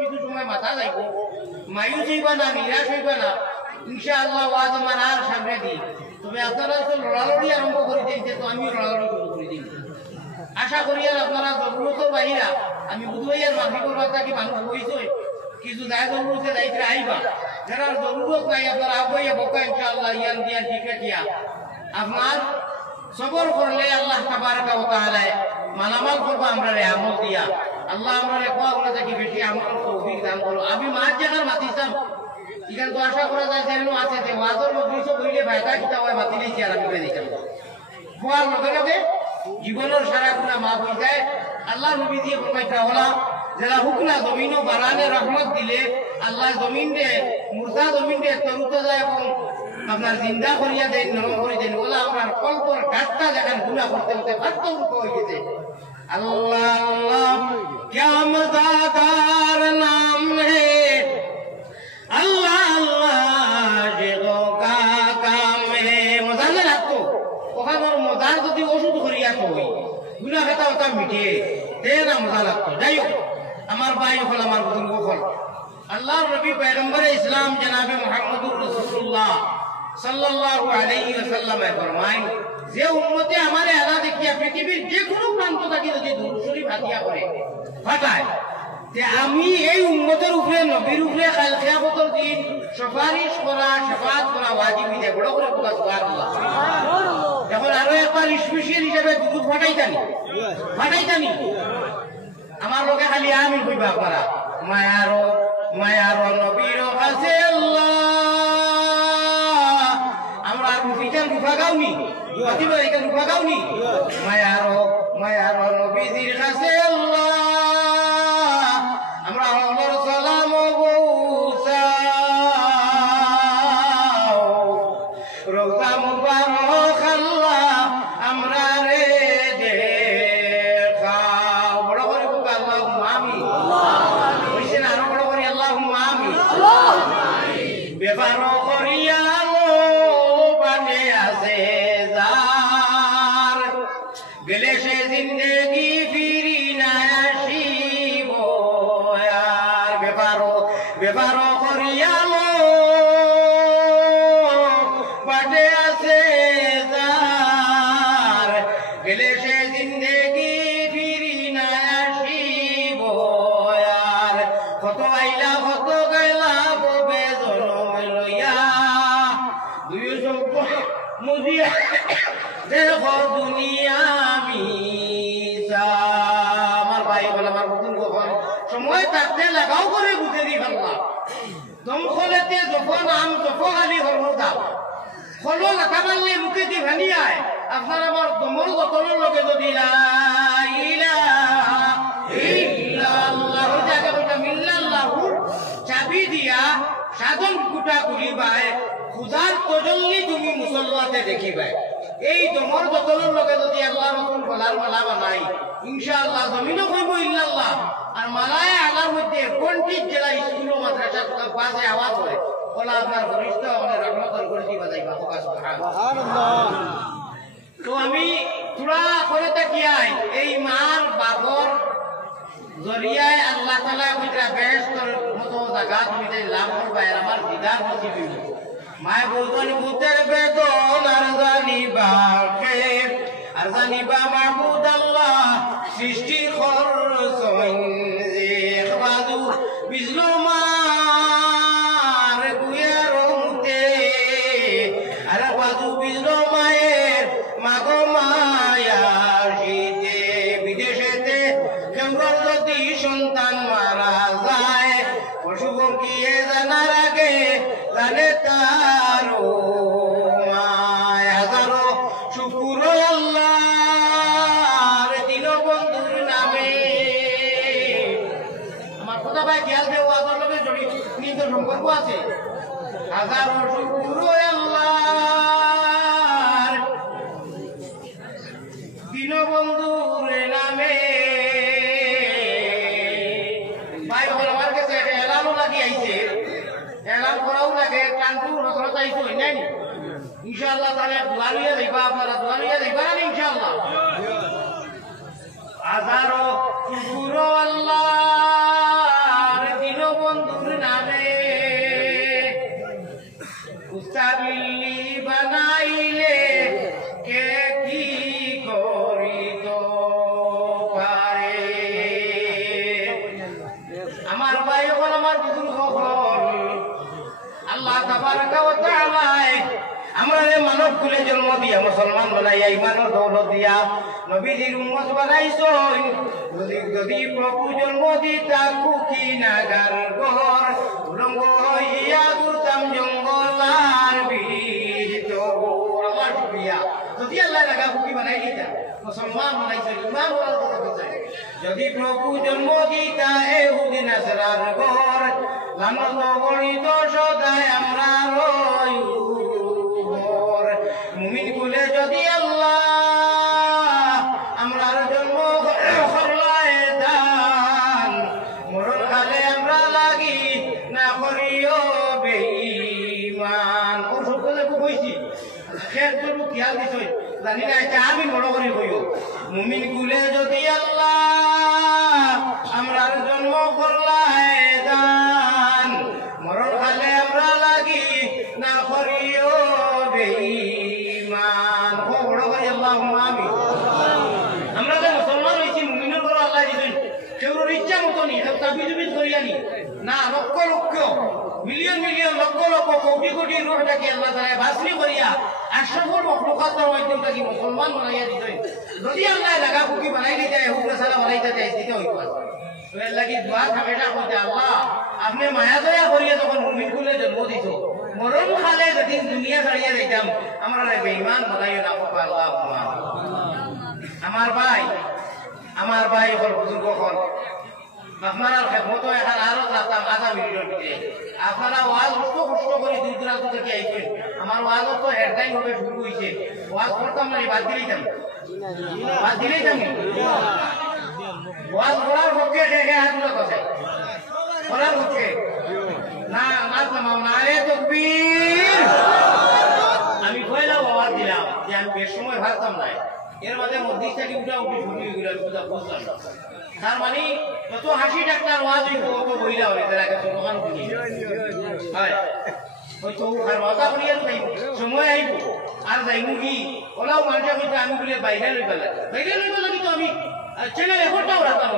কিছু সময় মাথা যাইব, মায়ুস হইবা না, নিরাশ হইবা না, ইনশাআল্লাহ ওয়াজ আমার আর সামনে দিই। তবে আপনারা তো লড়ালড়ি আরম্ভ করে দিয়েছে, তো আমি লড়ালড়ি শুরু করে দিই। আশা করি আর আপনারা জরুরতর বাহিরা আমি বুধবাই আর মাফি করবার থাকি মানুষ হয়েছে কিছু যায় জরুরতে যাইতে আইবা, যারা জরুরত নাই আপনারা আবইয়া বকা ইনশাআল্লাহ ইয়ান দিয়া ঠিক দিয়া আপনার সবর করলে আল্লাহ তাবারক ওয়া তাআলা মালামাল করবা আমরা আমল দিয়া। আল্লাহ আমরা কোয়া থাকি বেশি আমল তৌফিক দান করো। আমি মাঝ জায়গার মাতিতাম এখানে তো আশা করা যায় যেন আছে যে ওয়াজর মজলিসও বইলে ভাইটা কিতা হয় মাতি দিয়েছি আর আমি দিতাম কোয়ার লগে লগে জীবনের সারা গুনাহ মাফ হয়ে যায়। আল্লাহ নবী দিয়ে ফরমাইতা হলা যারা হুকনা জমিনও বারানে রহমত দিলে আল্লাহ জমিন দে মুর্দা জমিন দে তরুতা যায় এবং আপনার জিন্দা করিয়া দেন, নরম করে দেন। ওলা আপনার কল্পর গাছটা যেখানে গুনাহ করতে হতে বাধ্য হয়ে গেছে। আল্লাহ আল্লাহ क्या मज़ादार नाम है, अल्लाह अल्लाह शेखों का काम है। मजा ना লাগতো ওখানে মজার যদি ওষুধ করিয়া কই গুনাহ খেতা ওটা মিটিয়ে দে না মজা লাগতো। যাই হোক আমার ভাই হল আমার বুজুর্গ হল আল্লাহর নবী পয়গম্বরে ইসলাম জনাবে মুহাম্মদুর রাসূলুল্লাহ সাল্লাল্লাহু আলাইহি ওয়াসাল্লাম ফরমায় যে উম্মতে আমারে আলা দেখিয়া পৃথিবীর যে কোনো প্রান্ত থেকে যদি দুরূদ শরীফ হাতিয়া করে ফাটায় তে আমি এই উম্মতের উপরে নবীর উপরে কাল কিয়ামতের দিন সুপারিশ করা শাফাআত করা ওয়াজিব হয়ে বড় করে বলা সুবহানাল্লাহ। এখন আরো একবার স্পেশাল হিসেবে দুরূদ ফাটাইতানি আমার লোকে খালি আমিন কইবা আপনারা মায়ারো নবীর কাছে আল্লাহ আমরা রুফিজান রুফা গাউনি বাতিবা এখানে রুফা গাউনি মায়ারো নবীজির কাছে আল্লাহ আমরা আল্লাহর সালাম পৌঁছাও রোজা মুবারক আল্লাহ আমরা রে দেখাও। বড় করে বুক আল্লাহুম্মা আমিন বলছেন আরো বড় করে আল্লাহুম্মা আমিন বেবারো করিয়া বানে আছে যার গেলে সে জিন্দেগি ফিরি না আসিব আর বেবারো করিয়া বানে আছে যার গেলে সে জিন্দেগি ফিরি না আসিব আর কত আইলা কত গেলা ববে জনম লইয়া দুই সম্পদ মুজিয়া দেখো দুনিয়া মিশা। আমার ভাই বলে আমার বুজুর্গ হল সময় থাকতে লাগাও করে বুঝে দি ভাল্লা দমখলেতে যখন আম জফালি হরমু দাও খলো লাথা মারলে মুখে দি ভানি আয় আপনার আমার দমর গতনের লগে যদি লা ইলাহা ইল্লাল্লাহ জায়গা বইটা মিল্লাল্লাহুর চাবি দিয়া সাধন কুটা করিবায় খুদার তজল্লি তুমি মুসল্লাতে দেখিবাই। এই দমর গতনের লগে যদি আল্লাহ রাসূল বলার মালা বানাই ইনশাআল্লাহ জমিনও কইব ইল্লাল্লাহ আর মালায় আলার মধ্যে কোনটি জেলা স্কুল ও মাদ্রাসা পাশে আওয়াজ হয় ওলা আপনার ফরিস্ত আমাদের রহমতের গর্জি বাজাইবা সুবহানাল্লাহ। তো আমি থোড়া করে তাকিয়াই এই মার বাবর জরিয়ায় আল্লাহ তাআলা কইরা বেহেশতের মতো জায়গা তুমি যে লাভ করবা আমার দিদার নসিব হইব। মায় বলতেন ভূতের বেদন আর জানিবা মাহবুদ আল্লাহ সৃষ্টি খরচ বাজু বিজলো মার গুয়ার মুতে আর বাজু বিজলো মায়ের মাগো মায়া শীতে বিদেশেতে কেমন যদি সন্তান মারা যায় পশু পঙ্খিয়ে জানার আগে জানে তারো মায় হাজারো শুকুর আল্লাহর দীনবন্ধুর নামে। আমার কথা ভাই খেয়াল দেবো আদার লোকের জড়িত নিজের সম্পর্ক আছে। হাজারো শুকুর আল্লাহর দীনবন্ধুর নামে। ভাই বল আমার কাছে একটা এলানও লাগি আইছে, এলান করাও লাগে কানপুর রসরতা আইছে হই নাই ইনশাআল্লাহ তাহলে দোয়া লইয়া যাইবা আপনারা দোয়া লইয়া যাইবা না ইনশাআল্লাহ। হাজারো শুকুর আল্লাহর মানব কুলে জন্ম দিয়া মুসলমান বানাইয়া ইমানের দৌলত দিয়া নবীজির উম্মত বানাইছো যদি প্রভু জন্ম দিতা কুকি নাগার ঘর রঙ্গ হইয়া ঘুরতাম জঙ্গল আর বীজ তোর আল্লাহ শুকরিয়া যদি আল্লাহ লাগা কুকি বানাই দিতা মুসলমান বানাইছো ইমান ওয়ার কথা বলছে যদি প্রভু জন্ম দিতা এহুদি নাসরার ঘর লানত বলিত সদাই আমরা রই মুমিন কুলে যদি আল্লাহ আমরার জন্ম করলায় দান মরণ কালে আমরা লাগি না করিও বেঈমান ও সকলে কইছি খের তো খেয়াল দিছই জানি না এটা আমি বড় করে কইও মুমিন কুলে যদি আল্লাহ আমরার জন্ম করলায় দান মরণ কালে আমরা লাগি না করিও বেঈমান ও বড় করে আল্লাহুম্মা আমিন আমরা তো মুসলমান হইছি মুমিনের করে আল্লাহ দিবেন কেউর ইচ্ছা মতো নি তাবিজুবিজ করিয়ানি না লক্ষ লক্ষ মিলিয়ন মিলিয়ন লক্ষ লক্ষ কোটি কোটি রূহটাকে আল্লাহ তাআলা বাসনি করিয়া আশরাফুল মাখলুকাতের মাধ্যমে মুসলমান বানাইয়া দিতেন যদি আল্লাহ লাগা কুকি বানাই দিতে হুকরা সালা বানাইতে চাই দিতে হইতো এর লাগি দোয়া থাকেটা কইতে আল্লাহ আপনি মায়া দয়া করিয়া যখন মুমিন কুলে জন্ম দিছো মরণ কালে যেদিন দুনিয়া ছাড়িয়া যাইতাম আমরা বেঈমান বানাইও না আল্লাহ আমার ভাই হল বুজুর্গ হল আপনারা খেদমত এখন আরো রাখতাম আধা মিনিটের ভিতরে আপনারা ওয়াজ কষ্ট করে দূর দূরান্ত থেকে আইছেন আমার ওয়াজ তো হেডলাইন হবে শুরু হয়েছে ওয়াজ করতাম না বাদ দিলেই যাবি ওয়াজ করার পক্ষে হাতুলা কথা করার পক্ষে না না থামাও না রে তকবীর আমি কইলাম ওয়াজ দিলাম যে আমি বেশ সময় ভাবতাম না এর মধ্যে মধ্যিখানে উঠা উঠি শুরু হয়ে গেল বুঝলাম তার মানে যত হাসি ডাক্তার ওয়াজ হইব তত বইলা হবে তার আগে দোকান খুলি হয় ওই তো আর মজা করি আর যাইব সময় আইব আর যাইব কি ওলাও মানুষ আমি বলে বাইরে লইবা লাগে তো আমি চ্যানেল এফোর্টটাও রাখতাম